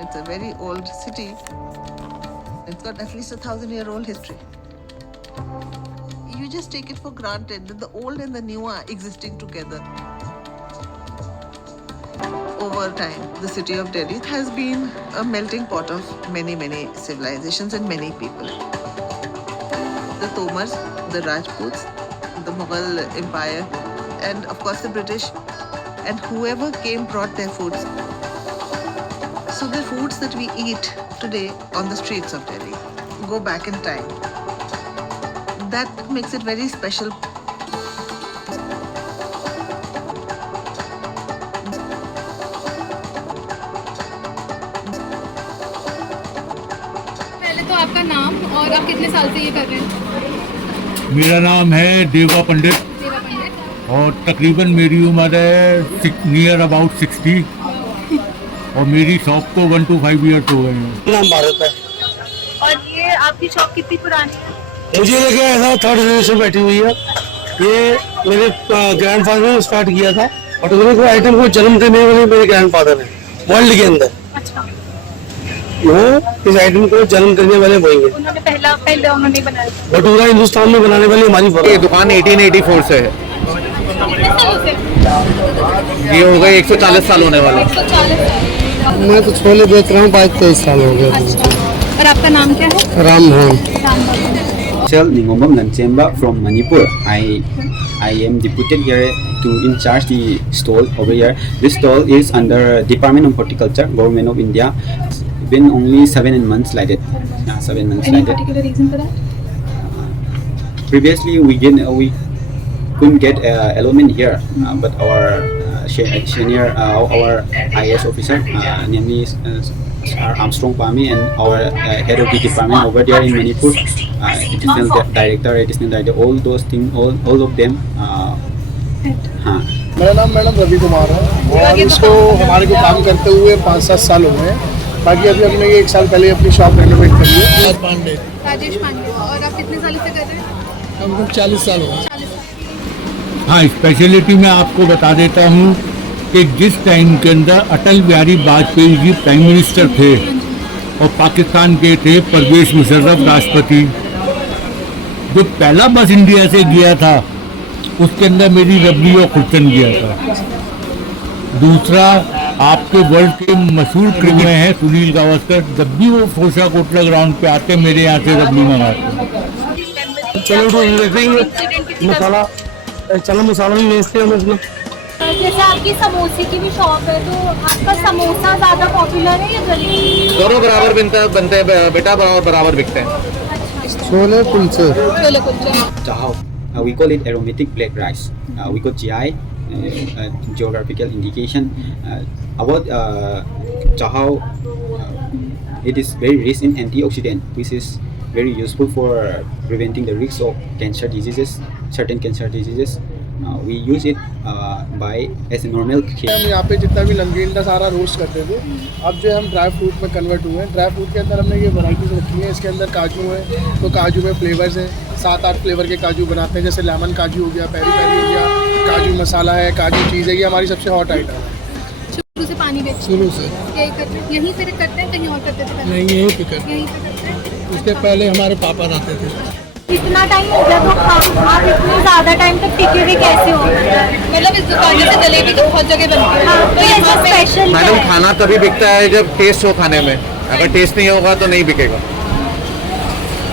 It's a very old city. It's got at least 1,000-year-old history. You just take it for granted that the old and the new are existing together. Over time, the city of Delhi has been a melting pot of many, many civilizations and many people. The Tomars, the Rajputs, the Mughal Empire, and of course the British, and whoever came brought their foods. So the foods that we eat today on the streets of Delhi go back in time. That makes it very special. पहले तो आपका नाम और आप कितने साल से ये कर रहे हैं? मेरा नाम है देवा पंडित देवा पंडित। और तकरीबन मेरी उम्र है नियर अबाउट 60 और मेरी शॉप को 1 to 5 ईयर्स हो गए हैं। नाम भारत है। और ये आपकी शॉप कितनी पुरानी है? मुझे लगे ऐसा 3rd जनरेशन बैठी हुई है। ये मेरे ग्रैंडफादर ने स्टार्ट किया था और को आइटम को जन्म देने वाले मेरे ग्रैंडफादर है वर्ल्ड के अंदर। अच्छा। इस आइटम को जन्म देने वाले वही है। उन्होंने पहले उन्होंने बनाया। भटूरा हिंदुस्तान में बनाने वाली हमारी ये दुकान 1884 से है। कितने सालों से? ये हो गए 140 साल होने वाले। 140 साल। मैं तो छोले बेच रहा हूँ 22-23 साल हो गए। अच्छा। और आपका नाम क्या है? राम मोहन। राम भगवान। Ningomam Lanchemba from Manipur. I am deputed here to in charge the stall over here. This stall is under Department of Horticulture, Government of India. It's been only 7 months like that. 7 months Any like that. particular reason for that? Previously we couldn't get allotment here, but our senior our IS officer, namely our Armstrong Pami, and our head of the department over there in Manipur, additional director, all those things, all of them. मेरा नाम madam Ravi Kumar है और इसको हमारे को काम करते हुए 5-7 साल हो गए हैं। बाकी अभी हमने 1 साल पहले अपनी शॉप रेनोवेट करी है। राजेश पांडे। और आप कितने साल से कर रहे हैं? हमको 40 साल हो गए। 40 साल। हाँ, स्पेशलिटी मैं आपको बता देता हूँ कि जिस टाइम के अंदर अटल बिहारी वाजपेयी जी प्राइम मिनिस्टर थे और पाकिस्तान के थे परवेज मुशर्रफ राष्ट्रपति, जो पहला बस इंडिया से गया था उसके अंदर मेरी रबड़ी और खुर्चन गया था। दूसरा, आपके वर्ल्ड के मशहूर क्रिकेटर हैं सुनील गावस्कर, जब भी वो फोशा कोटला ग्राउंड पे आते मेरे यहाँ से रबड़ी मंगाते। चलो मसाला चलो मसाला भी बेचते हैं उसमें। जैसे आपकी समोसे की भी शॉप है, तो आपका समोसा ज्यादा पॉपुलर है या जलेबी? दोनों बराबर बनते हैं बेटा, बराबर बिकते हैं। Chole kulche. Chole kulche. Chahao. We call it aromatic black rice. We got GI, geographical indication about Chahao. It is very rich in antioxidant, which is very useful for preventing the risk of cancer diseases, certain cancer diseases. We use it as a normal हम यहाँ पे जितना भी नमकीन था सारा roast करते थे। अब जो हम ड्राई फ्रूट में कन्वर्ट हुए हैं। ड्राई फ्रूट के अंदर हमने ये वैरायटीज रखी है। इसके अंदर काजू है, तो काजू में फ्लेवर्स हैं। 7-8 फ्लेवर के काजू बनाते हैं, जैसे लेमन काजू हो गया, पेरी पेरी हो गया, काजू मसाला है, काजू चीज़ है। ये हमारी सबसे हॉट आइटम है। शुरू से पानी बेचते शुरू से यही करते हैं? यहीं पे करते हैं, कहीं और करते थे? नहीं यहीं पे करते। यहीं पे करते हैं। उसके पहले हमारे पापा रहते थे। इतना टाइम हो गया तो आप इतने ज़्यादा टाइम तक टिके हुए कैसे हो? मतलब इस दुकान से जलेबी तो बहुत जगह बनती है। हाँ, तो यहाँ पे स्पेशल मैडम, खाना तभी बिकता है जब टेस्ट हो खाने में। अगर टेस्ट नहीं होगा तो नहीं बिकेगा।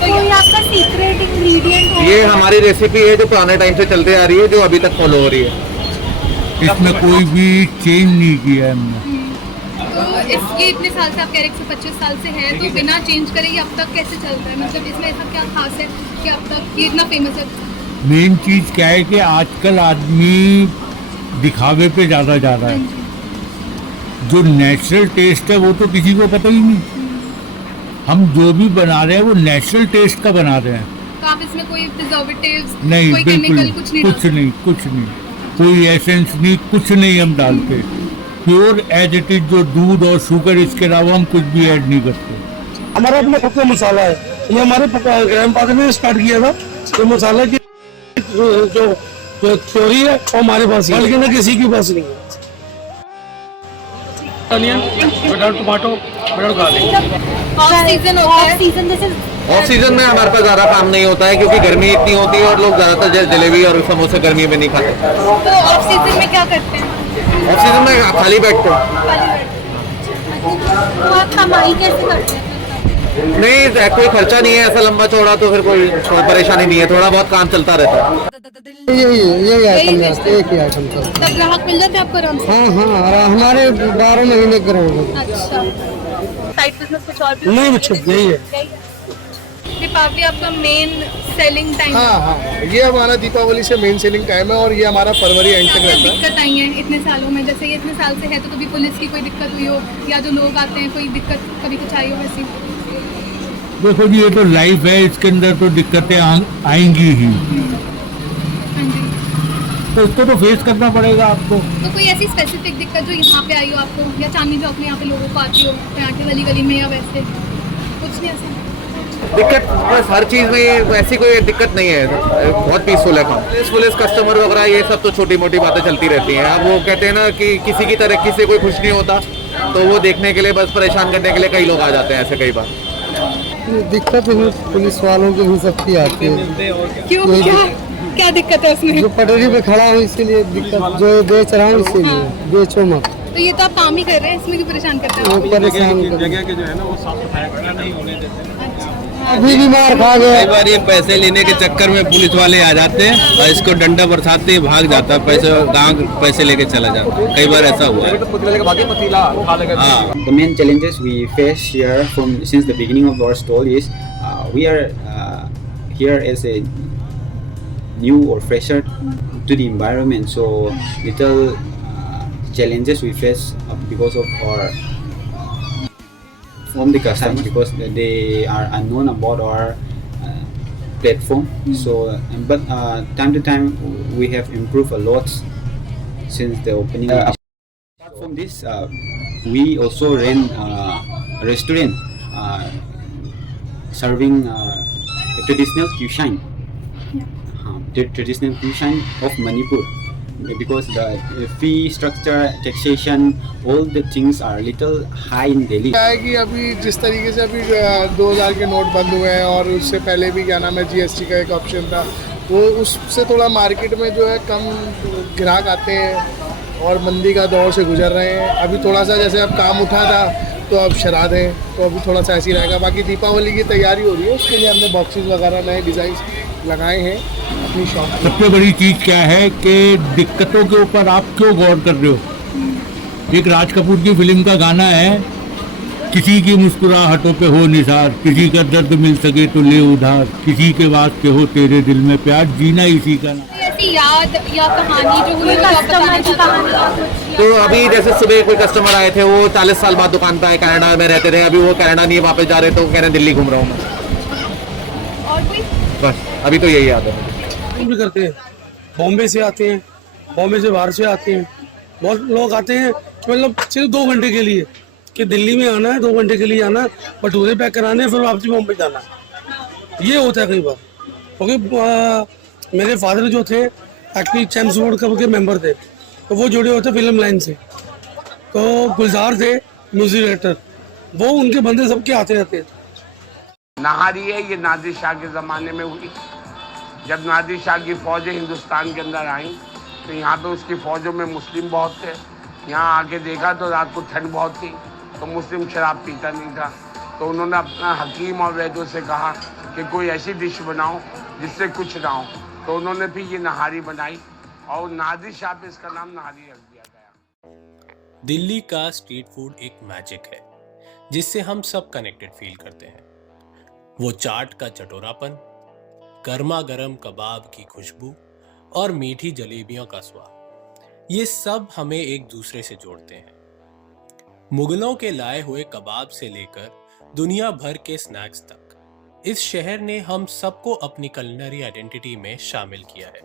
तो ये आपका सीक्रेट इंग्रेडिएंट है? ये हमारी रेसिपी है जो पुराने टाइम से चलते आ रही है, जो अभी तक फॉलो हो रही है। इसमें कोई भी चेंज नहीं किया है हमने। तो ये इतने साल से आप कह रहे 125 साल से है, तो बिना चेंज करे ये अब तक कैसे चलता है? मतलब इसमें ऐसा क्या खास है कि अब तक ये इतना फेमस है? मेन चीज़ क्या है कि आजकल आदमी दिखावे पे ज़्यादा जा रहा है। जो नेचुरल टेस्ट है वो तो किसी को पता ही नहीं। हम जो भी बना रहे हैं वो नेचुरल टेस्ट का बना रहे हैं। तो आप इसमें कोई प्रिजर्वेटिव्स, नहीं, कोई बिल्कुल केमिकल कुछ नहीं? कुछ नहीं, कोई एसेंस नहीं, कुछ नहीं हम डालते। प्योर एज इट इज, जो दूध और शुगर, इसके अलावा हम कुछ भी ऐड नहीं करते। हमारा अपना खुद का मसाला है। ये हमारे ग्रैंडफादर ने स्टार्ट किया था। तो मसाला की जो थ्योरी है वो हमारे पास है, बल्कि ना किसी के पास नहीं है। Onion without tomato without garlic. Off season होता है, season this is off season में हमारे पास ज़्यादा काम नहीं होता है क्योंकि गर्मी इतनी होती है और लोग ज़्यादातर जलेबी और समोसे गर्मी में नहीं खाते। तो ऑफ सीजन में क्या करते हैं? ऑफ सीजन में खाली बैठते हैं। तो आप कमाई कैसे करते हैं? नहीं, कोई खर्चा नहीं है ऐसा लंबा चौड़ा, तो फिर कोई परेशानी नहीं है, थोड़ा बहुत काम चलता रहता है। यही आइटम है, एक ही आइटम था। तब ग्राहक मिल जाते हैं आपको आराम से? हाँ हाँ, हमारे 12 महीने के रहेंगे। अच्छा, साइड बिजनेस कुछ और भी? नहीं बच्चे, यही है। दीपावली आपका मेन सेलिंग टाइम? हाँ हाँ, ये हमारा दीपावली से मेन सेलिंग टाइम है और ये हमारा फरवरी एंड तक रहता है। दिक्कत आई है इतने सालों में, जैसे ये इतने साल से है, तो कभी पुलिस की कोई दिक्कत हुई हो या जो लोग आते हैं कोई दिक्कत कभी कुछ आई हो वैसी? देखो जी, ये तो लाइफ है, इसके अंदर तो दिक्कतें आएंगी ही, हाँ जी। तो इसको तो फेस करना पड़ेगा आपको। तो कोई ऐसी स्पेसिफिक दिक्कत जो यहाँ पे आई हो आपको, या चांदनी चौक में यहाँ पे लोगों को आती हो, पराठे वाली गली में, या वैसे कुछ नहीं ऐसा? दिक्कत बस हर चीज़ में ऐसी कोई दिक्कत नहीं है, बहुत पीसफुल है काम। पुलिस कस्टमर वगैरह ये सब तो छोटी मोटी बातें चलती रहती हैं। अब वो कहते हैं ना कि किसी की तरक्की से कोई खुश नहीं होता, तो वो देखने के लिए, बस परेशान करने के लिए कई लोग आ जाते हैं ऐसे कई बार। दिक्कत पुलिस वालों को भी सबकी आती है। क्यों, क्या दिक्कत है उसमें? जो पटरी पे खड़ा हूँ इसीलिए दिक्कत, जो बेच रहा हूँ इसीलिए, बेचो मत। तो ये तो आप काम ही कर रहे हैं, इसमें क्यों परेशान करते हैं? वो परेशान जगह के जो है ना वो साफ सफाई वगैरह नहीं होने देते। अभी भी मार खा गया। कई बार ये पैसे लेने के चक्कर में पुलिस वाले आ जाते हैं और इसको डंडा बरसाते ही भाग जाता है, पैसे लेके चला जाता है। कई बार ऐसा हुआ है। The main challenges we face here since the beginning of our stall is we are here as a new or fresher to the environment, so little challenges we face because of our from the customers, because they are unknown about our platform. So but time to time we have improved a lot since the opening. Apart from this, we also ran a restaurant serving traditional cuisine, the traditional cuisine of Manipur, because the fee structure, taxation, all the things are little high in Delhi. क्या है कि अभी जिस तरीके से अभी 2000 के note बंद हुए हैं और उससे पहले भी क्या नाम है GST का एक ऑप्शन था, वो उससे थोड़ा मार्केट में जो है कम ग्राहक आते हैं और मंदी का दौर से गुजर रहे हैं। अभी थोड़ा सा जैसे अब काम उठा था तो अब शराध है, तो अभी थोड़ा सा ऐसे ही रहेगा। बाकी दीपावली की तैयारी हो रही है, उसके लिए हमने बॉक्सेस वगैरह नए डिज़ाइन लगाए हैं अपनी शॉप में। सबसे बड़ी चीज़ क्या है कि दिक्कतों के ऊपर आप क्यों गौर कर रहे हो? एक राज कपूर की फिल्म का गाना है, किसी की मुस्कुराहटों पे हो निसार, किसी का दर्द मिल सके तो ले उधार, किसी के वास्ते हो तेरे दिल में प्यार, जीना इसी का नाम। ऐसी याद या कहानी जो हुई हो आप बताना चाहते? तो अभी जैसे सुबह कोई कस्टमर आए थे, वो 40 साल बाद दुकान पे आए, कनाडा में रहते थे, अभी वो कनाडा नहीं वापस जा रहे, तो कह रहे हैं दिल्ली घूम रहा हूँ मैं। और कोई? बस अभी तो यही याद है। भी करते हैं, बॉम्बे से आते हैं, बॉम्बे से बाहर से आते हैं, बहुत लोग आते हैं मतलब सिर्फ 2 घंटे के लिए कि दिल्ली में आना है, 2 घंटे के लिए आना है, भटूरे पैक कराने हैं, फिर वापसी बॉम्बे जाना है। ये होता है कई बार, क्योंकि मेरे फादर जो थे एक्चुअली चैम्प्स अवार्ड कप के मेंबर थे, तो वो जुड़े होते फिल्म लाइन से। तो गुलजार थे म्यूजिक डायरेक्टर, वो उनके बंदे सबके आते रहते हैं। नहारी है ये नादिर शाह के ज़माने में हुई। जब नादिर शाह की फ़ौजें हिंदुस्तान के अंदर आईं तो यहाँ पे उसकी फ़ौजों में मुस्लिम बहुत थे। यहाँ आके देखा तो रात को ठंड बहुत थी, तो मुस्लिम शराब पीता नहीं था, तो उन्होंने अपना हकीम और वैद्यों से कहा कि कोई ऐसी डिश बनाओ जिससे कुछ ना हो, तो उन्होंने फिर ये नहारी बनाई और नादिर शाह पे इसका नाम नहारी रख दिया गया। दिल्ली का स्ट्रीट फूड एक मैजिक है जिससे हम सब कनेक्टेड फील करते हैं। वो चाट का चटोरापन, गर्मा गर्म कबाब की खुशबू और मीठी जलेबियों का स्वाद, ये सब हमें एक दूसरे से जोड़ते हैं। मुगलों के लाए हुए कबाब से लेकर दुनिया भर के स्नैक्स तक, इस शहर ने हम सबको अपनी कुलिनरी आइडेंटिटी में शामिल किया है।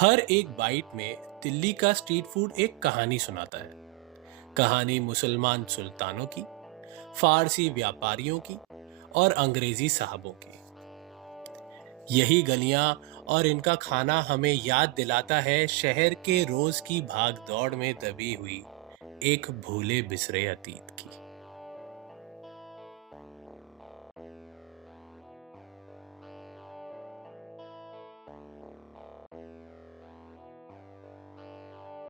हर एक बाइट में दिल्ली का स्ट्रीट फूड एक कहानी सुनाता है। कहानी मुसलमान सुल्तानों की, फारसी व्यापारियों की और अंग्रेजी साहबों की। यही गलियां और इनका खाना हमें याद दिलाता है शहर के रोज की भाग दौड़ में दबी हुई एक भूले बिसरे अतीत की।